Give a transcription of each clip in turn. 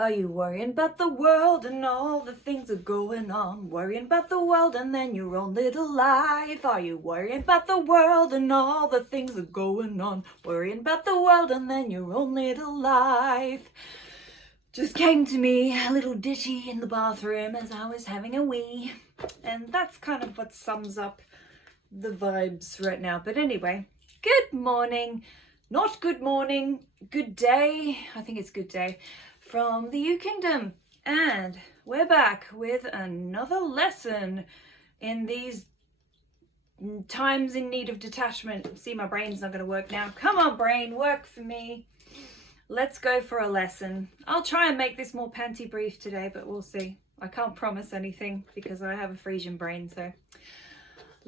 Are you worrying about the world and all the things that are going on? Worrying about the world and then your own little life. Are you worrying about the world and all the things that are going on? Worrying about the world and then your own little life. Just came to me, a little ditty in the bathroom as I was having a wee. And that's kind of what sums up the vibes right now. But anyway, good morning. Not good morning, good day. I think it's good day. From the U Kingdom, and we're back with another lesson in these times in need of detachment. See, my brain's not going to work now. Come on, brain, work for me. Let's go for a lesson. I'll try and make this more panty brief today, but we'll see. I can't promise anything because I have a Frisian brain, so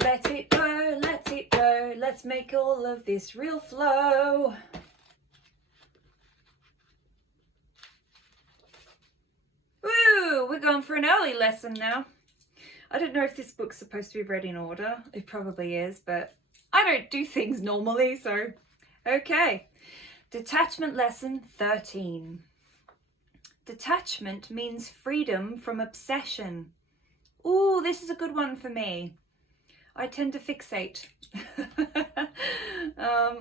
let it go, let it go. Let's make all of this real flow. Woo! We're going for an early lesson now. I don't know if this book's supposed to be read in order. It probably is, but I don't do things normally, so okay. Detachment lesson 13. Detachment means freedom from obsession. Ooh, this is a good one for me. I tend to fixate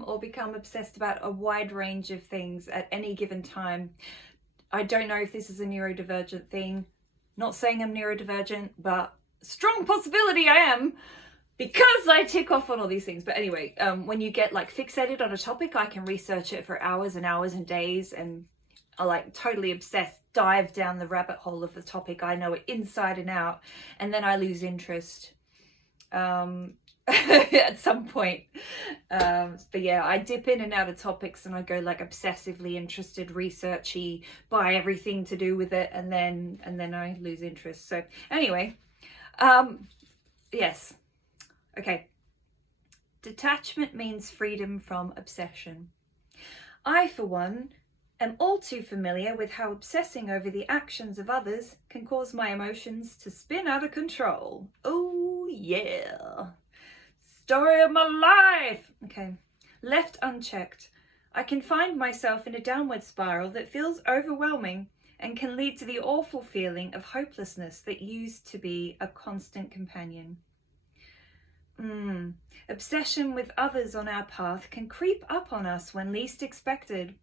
or become obsessed about a wide range of things at any given time. I don't know if this is a neurodivergent thing. Not saying I'm neurodivergent, but strong possibility I am because I tick off on all these things. But anyway, when you get like fixated on a topic, I can research it for hours and hours and days, and I like totally obsessed, dive down the rabbit hole of the topic. I know it inside and out, and then I lose interest at some point. But yeah, I dip in and out of topics and I go like obsessively interested, researchy, buy everything to do with it, and then I lose interest. So anyway, yes. Okay. Detachment means freedom from obsession. I, for one, am all too familiar with how obsessing over the actions of others can cause my emotions to spin out of control. Oh yeah. Story of my life. Okay. Left unchecked, I can find myself in a downward spiral that feels overwhelming and can lead to the awful feeling of hopelessness that used to be a constant companion. Obsession with others on our path can creep up on us when least expected.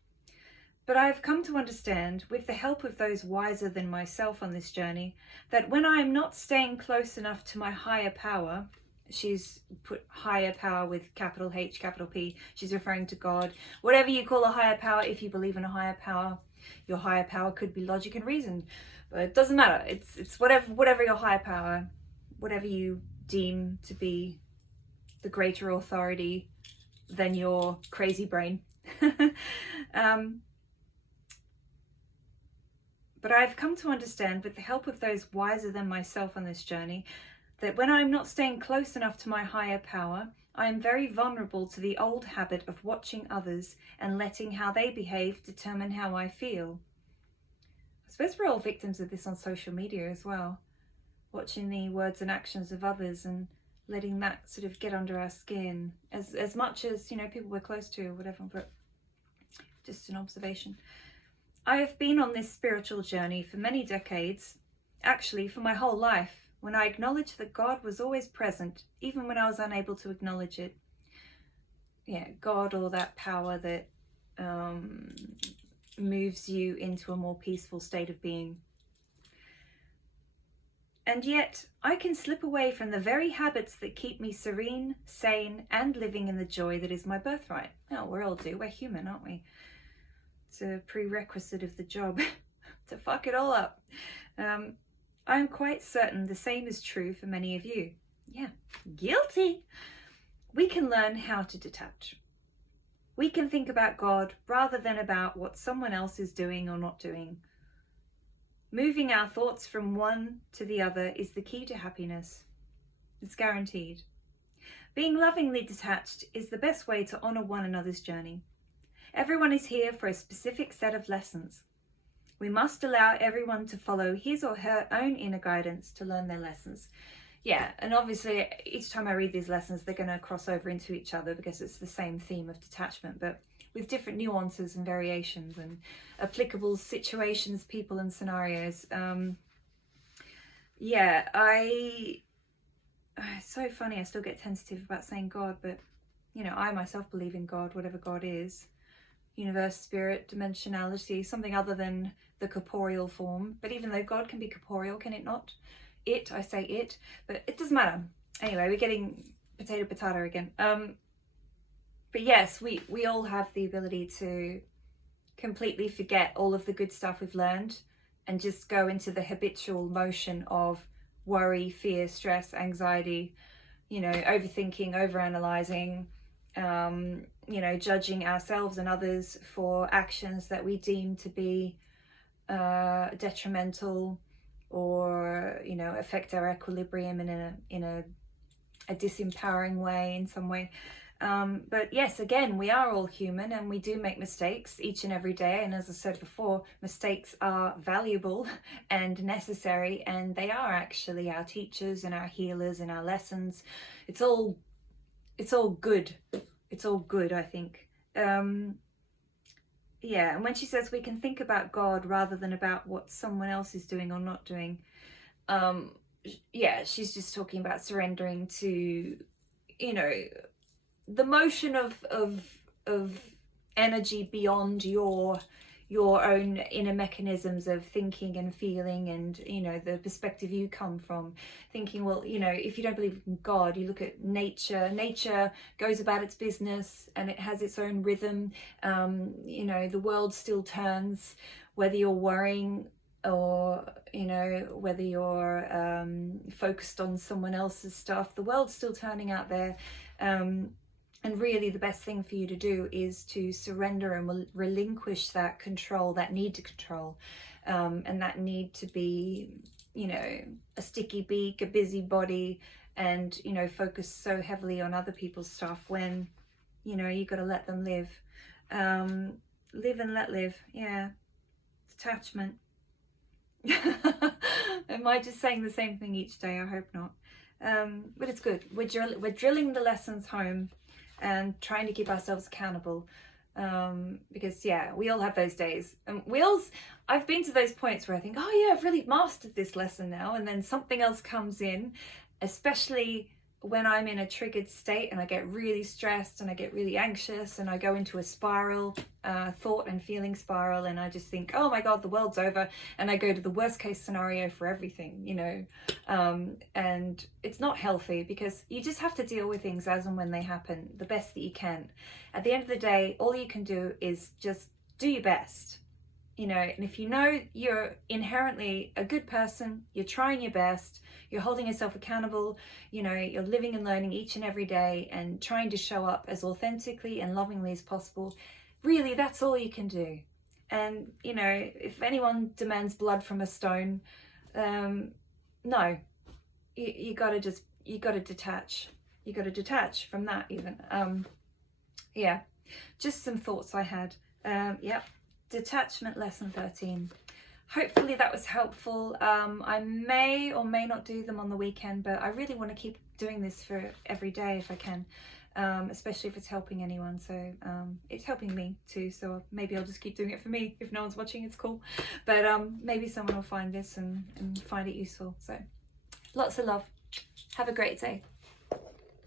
But I have come to understand, with the help of those wiser than myself on this journey, that when I am not staying close enough to my higher power, she's put higher power with capital H, capital P, she's referring to God, whatever you call a higher power, if you believe in a higher power, your higher power could be logic and reason, but it doesn't matter. It's whatever your higher power, whatever you deem to be the greater authority than your crazy brain. But I've come to understand, with the help of those wiser than myself on this journey, that when I'm not staying close enough to my higher power, I am very vulnerable to the old habit of watching others and letting how they behave determine how I feel. I suppose we're all victims of this on social media as well, watching the words and actions of others and letting that sort of get under our skin as much as, you know, people we're close to or whatever, but just an observation. I have been on this spiritual journey for many decades, actually for my whole life, when I acknowledged that God was always present, even when I was unable to acknowledge it. Yeah, God, or that power that moves you into a more peaceful state of being. And yet, I can slip away from the very habits that keep me serene, sane, and living in the joy that is my birthright. Oh, we all do. We're human, aren't we? It's a prerequisite of the job to fuck it all up. I am quite certain the same is true for many of you. Yeah, guilty. We can learn how to detach. We can think about God rather than about what someone else is doing or not doing. Moving our thoughts from one to the other is the key to happiness. It's guaranteed. Being lovingly detached is the best way to honour one another's journey. Everyone is here for a specific set of lessons. We must allow everyone to follow his or her own inner guidance to learn their lessons. Yeah, and obviously each time I read these lessons, they're going to cross over into each other because it's the same theme of detachment, but with different nuances and variations and applicable situations, people and scenarios. Yeah, it's so funny, I still get tentative about saying God, but you know, I myself believe in God, whatever God is. Universe, spirit, dimensionality, something other than the corporeal form. But even though God can be corporeal, can it not? I say it, but it doesn't matter. Anyway, we're getting potato again. But yes, we all have the ability to completely forget all of the good stuff we've learned and just go into the habitual motion of worry, fear, stress, anxiety, you know, overthinking, overanalyzing, you know, judging ourselves and others for actions that we deem to be detrimental or, you know, affect our equilibrium in a disempowering way, in some way. But yes, again, we are all human and we do make mistakes each and every day. And as I said before, mistakes are valuable and necessary, and they are actually our teachers and our healers and our lessons. It's all good. It's all good, I think. Yeah, and when she says we can think about God rather than about what someone else is doing or not doing, yeah, she's just talking about surrendering to, you know, the motion of energy beyond your own inner mechanisms of thinking and feeling, and you know, the perspective you come from, thinking, well, you know, if you don't believe in God, you look at nature goes about its business and it has its own rhythm. You know, the world still turns, whether you're worrying or, you know, whether you're focused on someone else's stuff, the world's still turning out there. And really the best thing for you to do is to surrender and relinquish that control, that need to control, and that need to be, you know, a sticky beak, a busy body, and, you know, focus so heavily on other people's stuff when, you know, you got to let them live. Live and let live. Yeah. Detachment. Am I just saying the same thing each day? I hope not. But it's good. We're drilling the lessons home and trying to keep ourselves accountable, because yeah, we all have those days, and I've been to those points where I think, oh yeah, I've really mastered this lesson now, and then something else comes in, especially when I'm in a triggered state and I get really stressed and I get really anxious and I go into a spiral, thought and feeling spiral, and I just think, oh my God, the world's over, and I go to the worst case scenario for everything, you know, and it's not healthy, because you just have to deal with things as and when they happen the best that you can. At the end of the day, all you can do is just do your best. You know, and if you know you're inherently a good person, you're trying your best, you're holding yourself accountable, you know, you're living and learning each and every day and trying to show up as authentically and lovingly as possible, really, that's all you can do. And, you know, if anyone demands blood from a stone, no, you gotta detach. You gotta detach from that even. Yeah, just some thoughts I had. Yep. Detachment lesson 13. Hopefully that was helpful. I may or may not do them on the weekend, but I really want to keep doing this for every day if I can, especially if it's helping anyone. So it's helping me too, so maybe I'll just keep doing it for me. If no one's watching, it's cool, but maybe someone will find this and find it useful. So lots of love. Have a great day.